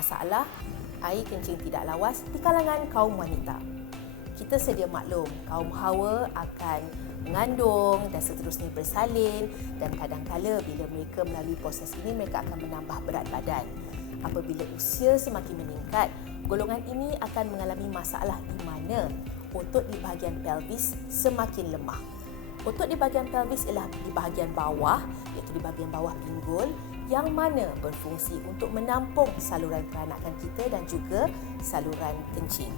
masalah air kencing tidak lawas di kalangan kaum wanita. Kita sedia maklum, kaum hawa akan mengandung dan seterusnya bersalin, dan kadang-kala bila mereka melalui proses ini, mereka akan menambah berat badan. Apabila usia semakin meningkat, golongan ini akan mengalami masalah di mana otot di bahagian pelvis semakin lemah. Otot di bahagian pelvis ialah di bahagian bawah, iaitu di bahagian bawah pinggul, yang mana berfungsi untuk menampung saluran peranakan kita dan juga saluran kencing.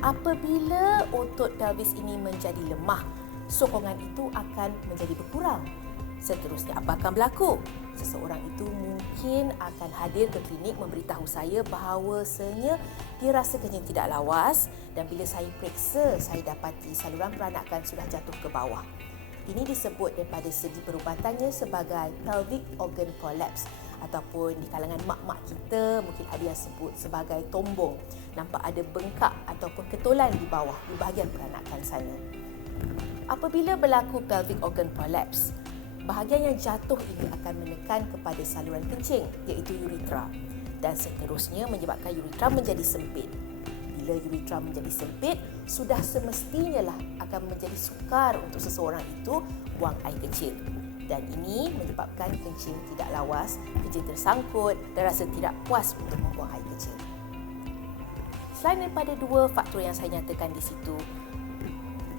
Apabila otot pelvis ini menjadi lemah, sokongan itu akan menjadi berkurang. Seterusnya, apa akan berlaku? Seseorang itu mungkin akan hadir ke klinik memberitahu saya bahawasanya dia rasa kencing tidak lawas, dan bila saya periksa, saya dapati saluran peranakan sudah jatuh ke bawah. Ini disebut daripada segi perubatannya sebagai pelvic organ prolapse, ataupun di kalangan mak-mak kita mungkin ada yang sebut sebagai tombong. Nampak ada bengkak ataupun ketulan di bawah, di bahagian peranakan sana. Apabila berlaku pelvic organ prolapse, bahagian yang jatuh ini akan menekan kepada saluran kencing, iaitu uretra, dan seterusnya menyebabkan uretra menjadi sempit. Bila uretra menjadi sempit, sudah semestinya lah akan menjadi sukar untuk seseorang itu buang air kecil. Dan ini menyebabkan kencing tidak lawas, kencing tersangkut dan rasa tidak puas untuk membuang air kecil. Selain daripada dua faktor yang saya nyatakan di situ,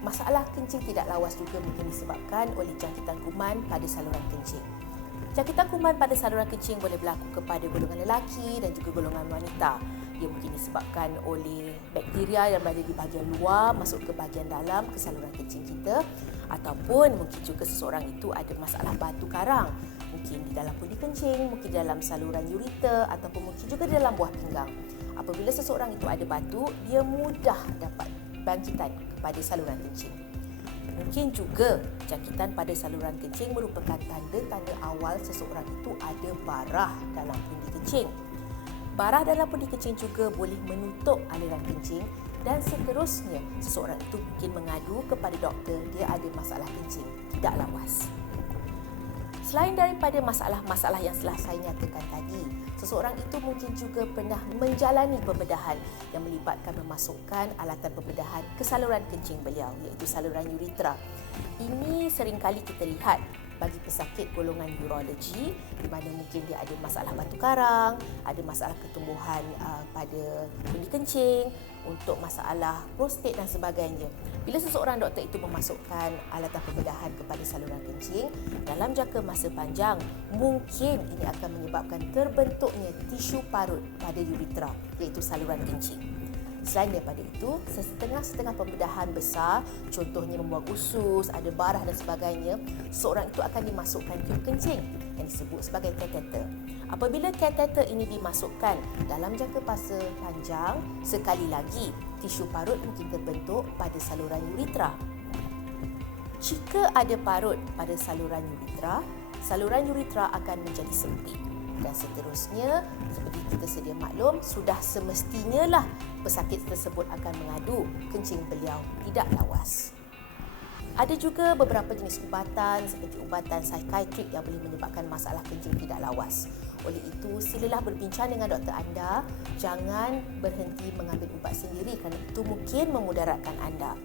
masalah kencing tidak lawas juga mungkin disebabkan oleh jangkitan kuman pada saluran kencing. Jangkitan kuman pada saluran kencing boleh berlaku kepada golongan lelaki dan juga golongan wanita. Ia mungkin disebabkan oleh bakteria yang berada di bahagian luar masuk ke bahagian dalam ke saluran kencing kita, ataupun mungkin juga seseorang itu ada masalah batu karang, mungkin di dalam pundi kencing, mungkin di dalam saluran ureter, ataupun mungkin juga di dalam buah pinggang. Apabila seseorang itu ada batu, dia mudah dapat bangkitan kepada saluran kencing. Mungkin juga jangkitan pada saluran kencing merupakan tanda-tanda awal seseorang itu ada barah dalam pundi kencing. Barah dalam pundi kencing juga boleh menutup aliran kencing, dan seterusnya seseorang itu mungkin mengadu kepada doktor dia ada masalah kencing tidak lawas. Selain daripada masalah-masalah yang telah saya nyatakan tadi, seseorang itu mungkin juga pernah menjalani pembedahan yang melibatkan memasukkan alatan pembedahan ke saluran kencing beliau, iaitu saluran uretra. Ini seringkali kita lihat bagi pesakit golongan urologi, di mana mungkin dia ada masalah batu karang, ada masalah pertumbuhan pada pundi kencing, untuk masalah prostat dan sebagainya. Bila seseorang doktor itu memasukkan alatan pembedahan kepada saluran kencing, dalam jangka masa panjang, mungkin ini akan menyebabkan terbentuknya tisu parut pada uretra, iaitu saluran kencing. Selain daripada itu, setengah-setengah pembedahan besar, contohnya membuang usus, ada barah dan sebagainya, seorang itu akan dimasukkan tube kencing yang disebut sebagai kateter. Apabila kateter ini dimasukkan dalam jangka masa panjang, sekali lagi tisu parut mungkin terbentuk pada saluran uretra. Jika ada parut pada saluran uretra akan menjadi sempit. Dan seterusnya, seperti kita sedia maklum, sudah semestinya lah pesakit tersebut akan mengadu kencing beliau tidak lawas. Ada juga beberapa jenis ubatan seperti ubatan psikiatrik yang boleh menyebabkan masalah kencing tidak lawas. Oleh itu, silalah berbincang dengan doktor anda. Jangan berhenti mengambil ubat sendiri kerana itu mungkin memudaratkan anda.